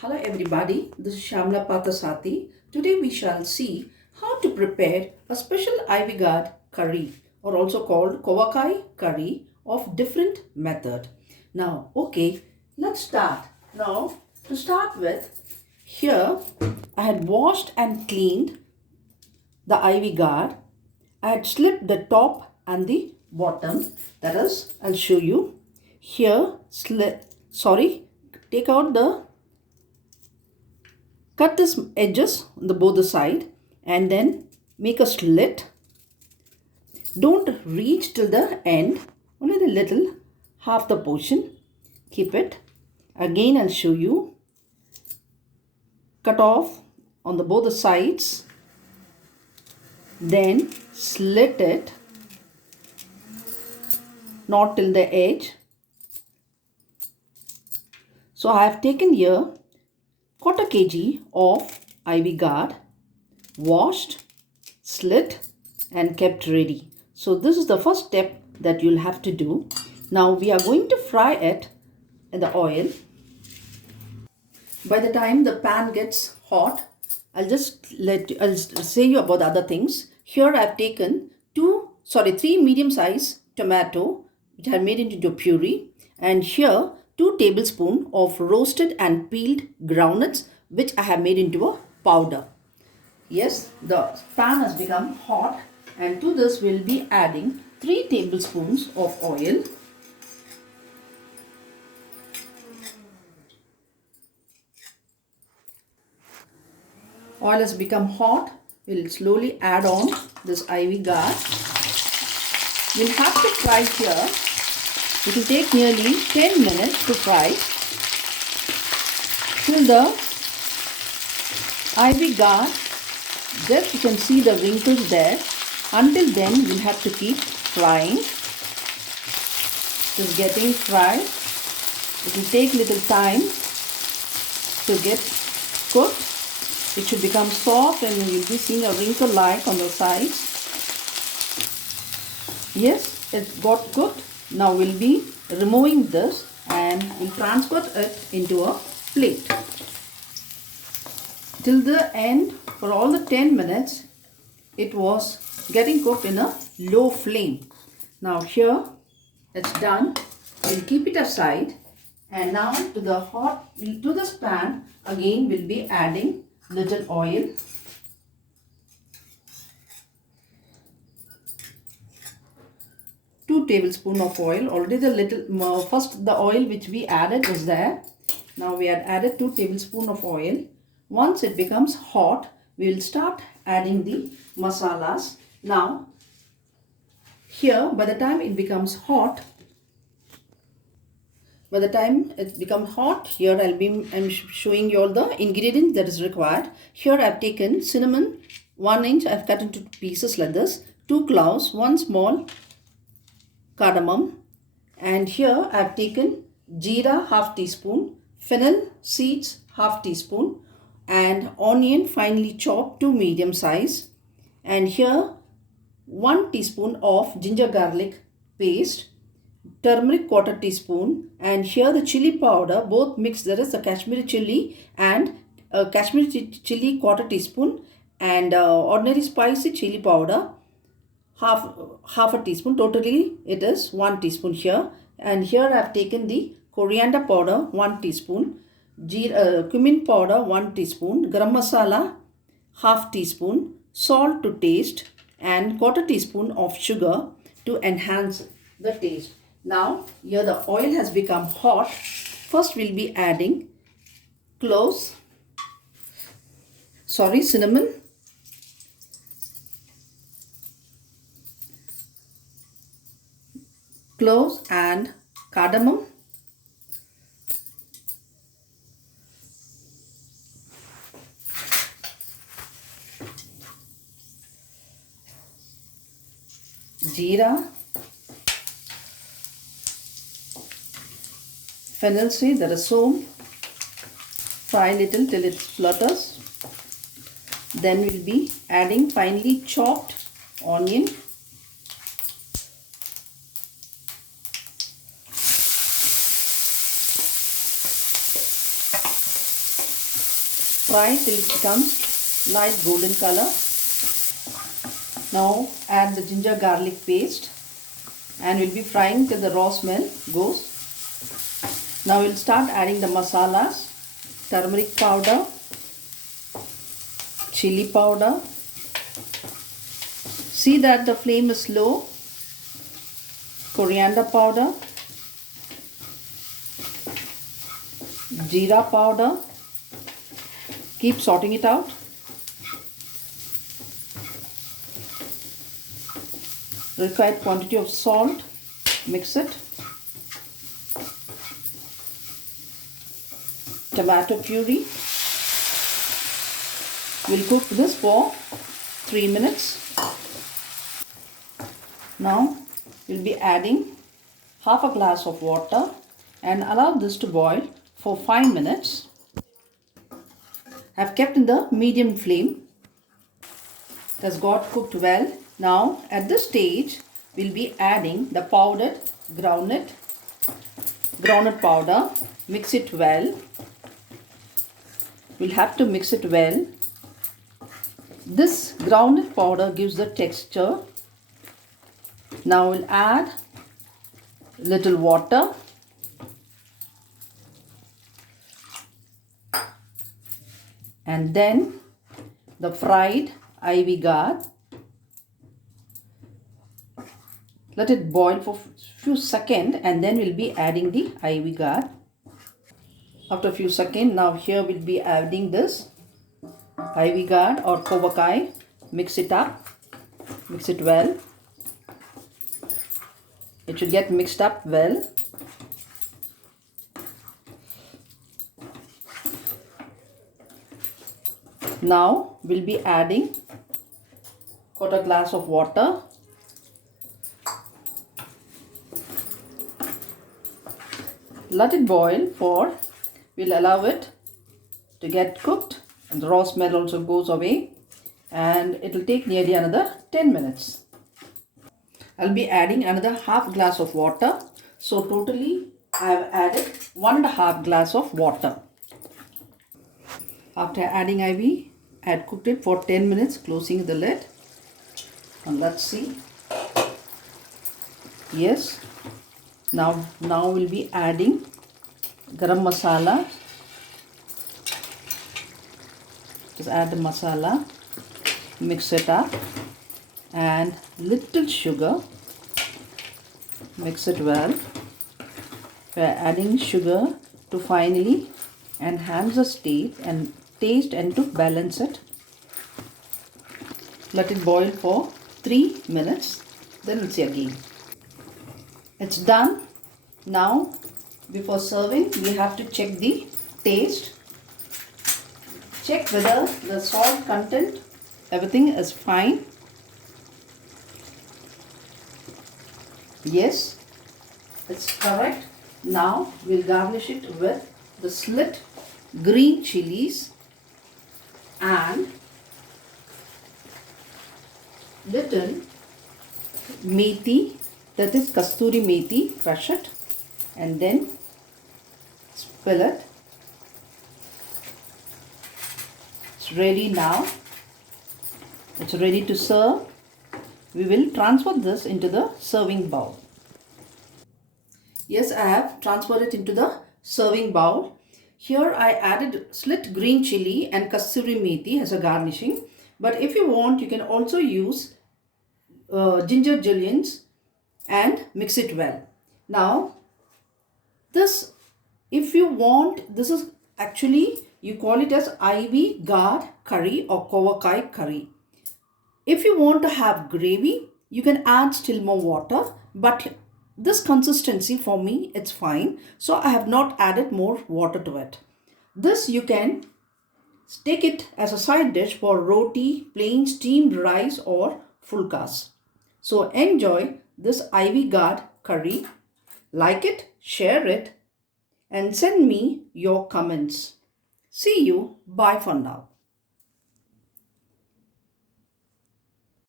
Hello everybody, this is Shamla Pathasati. Today we shall see how to prepare a special ivy gourd curry or also called kovakai curry of different method. Now, okay, let's start. Now, to start with, here I had washed and cleaned the ivy gourd. I had slipped the top and the bottom. That is, I'll show you. Here, take out the cut this edges on the both the side and then make a slit. Don't reach till the end, only the little half the portion. Keep it. Again I'll show you. Cut off on the both the sides. Then slit it, not till the edge. So I have taken here quarter kg of ivy gourd, washed, slit and kept ready. So this is the first step that you'll have to do. Now we are going to fry it in the oil. By the time the pan gets hot, I'll say you about the other things. Here I've taken 3 medium-sized tomato which I made into a puree, and here 2 tablespoons of roasted and peeled groundnuts which I have made into a powder. Yes, the pan has become hot, and to this we'll be adding 3 tablespoons of oil. Oil has become hot. We'll slowly add on this ivy gourd. We'll have to fry here. It will take nearly 10 minutes to fry till the ivy gourd, just you can see the wrinkles there. Until then we'll have to keep frying. It is getting fried. It will take little time to get cooked. It should become soft and you'll be seeing a wrinkle like on the sides. Yes, it got cooked. Now we'll be removing this and we'll transfer it into a plate. Till the end, for all the 10 minutes, it was getting cooked in a low flame. Now here, it's done. We'll keep it aside. And now to this pan, again we'll be adding little oil. Two tablespoons of oil. Already the oil which we added was there. Now we had added 2 tablespoons of oil. Once it becomes hot, we will start adding the masalas. Now here, by the time it becomes hot, here I'm showing you all the ingredients that is required. Here I've taken cinnamon, 1 inch, I've cut into pieces like this, 2 cloves, 1 small cardamom, and here I've taken jeera, half teaspoon, fennel seeds, half teaspoon, and onion finely chopped, 2 medium size, and here 1 teaspoon of ginger garlic paste, turmeric quarter teaspoon, and here the chili powder, both mixed. There is the Kashmiri chili and Kashmiri chili quarter teaspoon, and ordinary spicy chili powder half a teaspoon. Totally it is 1 teaspoon here. And here I have taken the coriander powder 1 teaspoon, cumin powder 1 teaspoon, garam masala half teaspoon, salt to taste, and quarter teaspoon of sugar to enhance the taste. Now here the oil has become hot. First we'll be adding cinnamon, cloves and cardamom, jeera, fennel seed, that is soap. Fry little till it flutters. Then we'll be adding finely chopped onion, Fry till it becomes light golden color. Now add the ginger garlic paste and we'll be frying till the raw smell goes. Now we'll start adding the masalas, turmeric powder, chili powder. See that the flame is low. Coriander powder, Jeera powder. Keep sorting it out. Required quantity of salt. Mix it. Tomato puree. We'll cook this for 3 minutes. Now we'll be adding half a glass of water and allow this to boil for 5 minutes. I've kept in the medium flame. It has got cooked well. Now at this stage we'll be adding the powdered groundnut powder. Mix it well. We'll have to mix it well. This groundnut powder gives the texture. Now we'll add little water. And then the fried ivy gourd. Let it boil for a few seconds and then we'll be adding the ivy gourd. After a few seconds, now here we'll be adding this ivy gourd or kovakai. Mix it up. Mix it well. It should get mixed up well. Now we'll be adding quarter glass of water. Let it boil for, we'll allow it to get cooked and the raw smell also goes away, and it will take nearly another 10 minutes. I'll be adding another half glass of water. So totally I have added 1.5 glass of water. After adding ivy, I had cooked it for 10 minutes, closing the lid. And let's see. Yes. Now we'll be adding garam masala. Just add the masala, mix it up, and little sugar. Mix it well. We're adding sugar to finally enhance the taste and to balance it. Let it boil for 3 minutes. Then we'll see again. It's done. Now before serving we have to check the taste. Check whether the salt content, everything is fine. Yes, it's correct. Now we'll garnish it with the slit green chilies and little methi, that is kasturi methi. Crush it and then spill it. It's ready now. It's ready to serve. We will transfer this into the serving bowl. Yes, I have transferred it into the serving bowl. Here I added slit green chili and kasturi methi as a garnishing. But if you want, you can also use ginger juliennes and mix it well. Now this, if you want, this is actually, you call it as ivy gourd curry or kovakai curry. If you want to have gravy, you can add still more water, but this consistency for me, it's fine. So I have not added more water to it. This you can take it as a side dish for roti, plain steamed rice or fulkas. So enjoy this ivy gourd curry. Like it, share it and send me your comments. See you. Bye for now.